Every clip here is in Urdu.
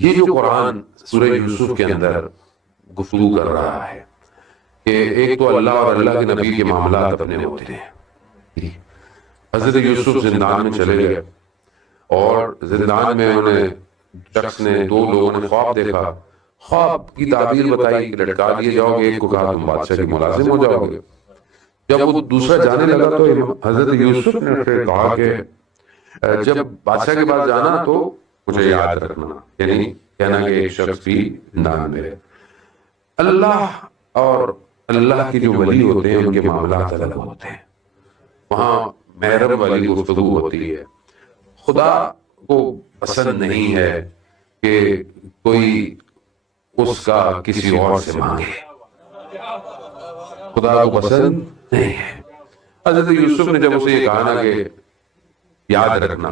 یہ جو قرآن سورہ یوسف کے اندر گفتگو کر رہا ہے کہ ایک تو اللہ اور اللہ کے نبی کے معاملات اپنے ہوتے ہیں. حضرت یوسف زندان میں چلے گئے اور زندان میں انہیں شخص نے، دو لوگوں نے خواب دیکھا. خواب کی تعبیر بتائی کہ لٹکا دیے جاؤ گے، ایک کو کہا تم بادشاہ کے ملازم ہو جاؤ گے. جب وہ دوسرا جانے لگا تو حضرت یوسف نے اسے کہا کہ جب بادشاہ کے پاس جانا تو مجھے یاد رکھنا، یعنی کہنا کہ ایک شخص بھی زندان میں ہے. اللہ اور اللہ کے جو ولی ہوتے ہیں ان کے معاملات الگ ہوتے ہیں. وہاں محرم والی گفتگو ہوتی ہے. خدا کو پسند نہیں ہے کہ کوئی اس کا کسی اور سے مانگے. خدا کو پسند نہیں ہے. حضرت یوسف نے جب اسے یہ کہا نا کہ یاد رکھنا،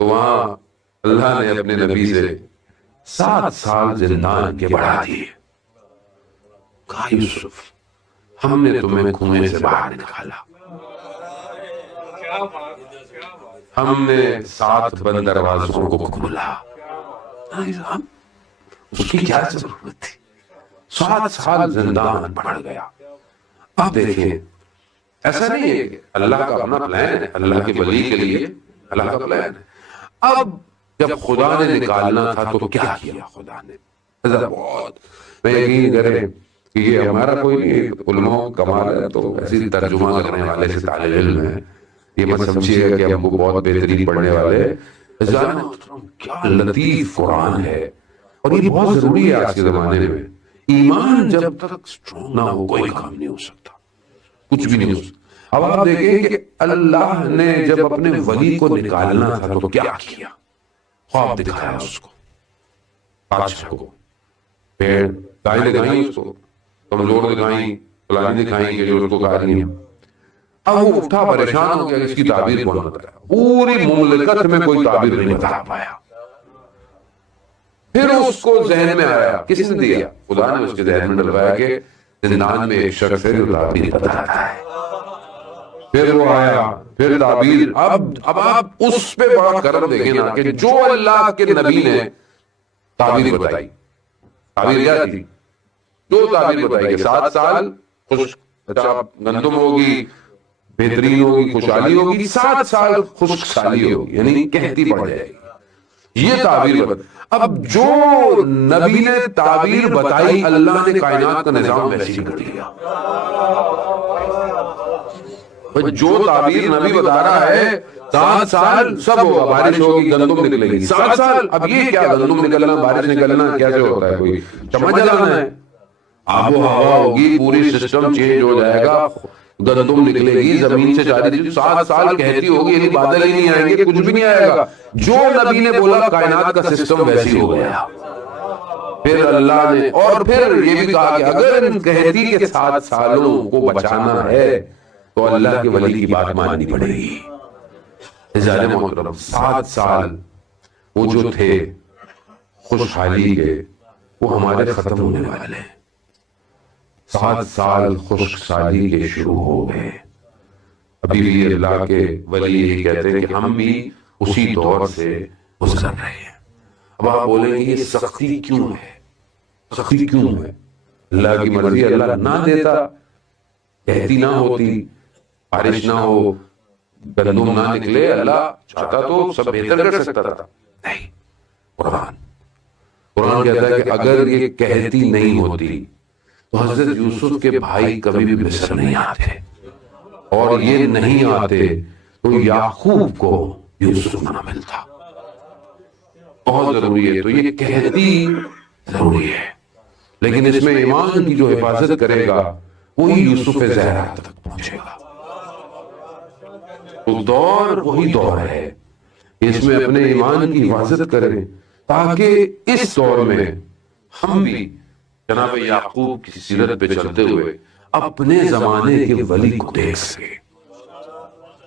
تو وہاں اللہ نے اپنے نبی سے 7 سال زندان کے بڑھا دیے. کہا یوسف ہم نے تمہیں کنویں سے باہر نکالا، ہم نے 7 بند دروازوں کو کھولا. اس کی کیا ضرورت تھی؟ 7 سال زندان بڑھ گیا. اب دیکھیں ایسا نہیں ہے کہ اللہ کا اپنا پلان ہے، اللہ کے ولی کے لیے اللہ کا پلان ہے. اب جب خدا نے نکالنا تھا تو کیا کیا خدا نے؟ بہت میں یقین کریں کہ یہ ہمارا کوئی نہیں، علماء کمال ہے تو ایسی ترجمہ کرنے والے سے طالب علم ہے، یہ مت سمجھیے گا کہ ہم کو بہت بہترین پڑھنے والے. کیا لطیف قرآن ہے، اور یہ بہت ضروری ہے آج کے زمانے میں. ایمان جب تک اسٹرانگ نہ ہو کوئی کام نہیں ہو سکتا، کچھ بھی نہیں ہو سکتا. اب آپ دیکھیں کہ اللہ نے جب اپنے ولی کو نکالنا تھا تو کیا کیا؟ خواب دکھایا اس کو، بادشاہ کو. پھر گائیں دکھائیں اس کو، کمزور دکھائیں، فلانی دکھائیں کہ جو اس کو کہا رہی ہیں. اب وہ اٹھا پریشان ہو گیا، اس کی تعبیر کون بتایا؟ پوری مملکت میں کوئی تعبیر نہیں بتا پایا. پھر اس کو ذہن میں آیا، کس نے دیا؟ خدا نے اس کے ذہن میں ڈلوایا کہ زندان میں ایک شخص ہے جو تعبیر بتاتا ہے. پھر وہ آیا، پھر تعبیر. اب آپ اس پہ بڑا کرم دیکھیں نا کہ جو اللہ کے نبی نے تعبیر بتائی. تعبیر کیا تھی؟ جو تعبیر بتائی کہ 7 سال خشک، اچھا گندم ہوگی، بہترین ہوگی، خوشحالی ہوگی، 7 سال خشک سالی ہوگی، یعنی کہتی پڑ جائے گی. یہ تعبیر بتائی. اب جو نبی نے تعبیر بتائی اللہ نے کائنات کا نظام ویسے کر دیا. جو تعبیر نبی بتا رہا ہے 7 سال سب ہوگا، بارش ہوگی، گندم نکلے گی. 7 سال اب یہ کیا گندم نکلنا، بارش نکلنا کیسے ہوتا ہے؟ کوئی چمچ جلانا ہے؟ آب و ہوا ہوگی، پوری سسٹم چینج ہو جائے گا، گندم نکلے گی زمین سے جاری. 7 سال کہتی ہوگی، یعنی بادل ہی نہیں آئیں گے، کچھ بھی نہیں آئے گا. جو نبی نے بولا کائنات کا سسٹم ویسی ہو گیا. پھر اللہ نے اور پھر یہ بھی کہا کہ اگر کہتی کہ 7 سالوں کو بچانا ہے تو اللہ کے ولی کی بات ماننی پڑے گی. عزیزان محترم 7 سال وہ جو تھے خوشحالی کے، وہ ہمارے ختم ہونے والے ہیں. 7 سال خشک سالی کے شروع ہو گئے. ابھی بھی اللہ کے ولی یہی کہتے ہیں کہ ہم بھی اسی دور سے گزر رہے ہیں. اب آپ بولیں گے یہ سختی کیوں ہے؟ سختی کیوں ہے؟ اللہ کی مرضی، اللہ نہ دیتا، کہتی نہ ہوتی، بارش نہ ہو، گندم نہ نکلے، اللہ چاہتا تو سب بہتر کر سکتا تھا. نہیں، قرآن کہتا ہے کہ اگر یہ کہتی نہیں ہوتی تو حضرت یوسف کے بھائی کبھی بھی مصر نہیں آتے، اور یہ نہیں آتے تو یعقوب کو یوسف نہ ملتا. بہت ضروری ہے. تو یہ کہتی ضروری ہے، لیکن اس میں ایمان کی جو حفاظت کرے گا وہی یوسف زہرا تک پہنچے گا. تو دور وہی دور ہے، اس میں اپنے ایمان کی حفاظت کریں تاکہ اس دور میں ہم بھی جناب یعقوب کی سیرت پہ چلتے ہوئے اپنے زمانے کے ولی کو دیکھ سکے.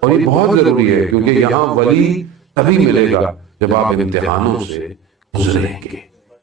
اور یہ بہت ضروری ہے کیونکہ یہاں ولی تبھی ملے گا جب آپ امتحانوں سے گزریں گے.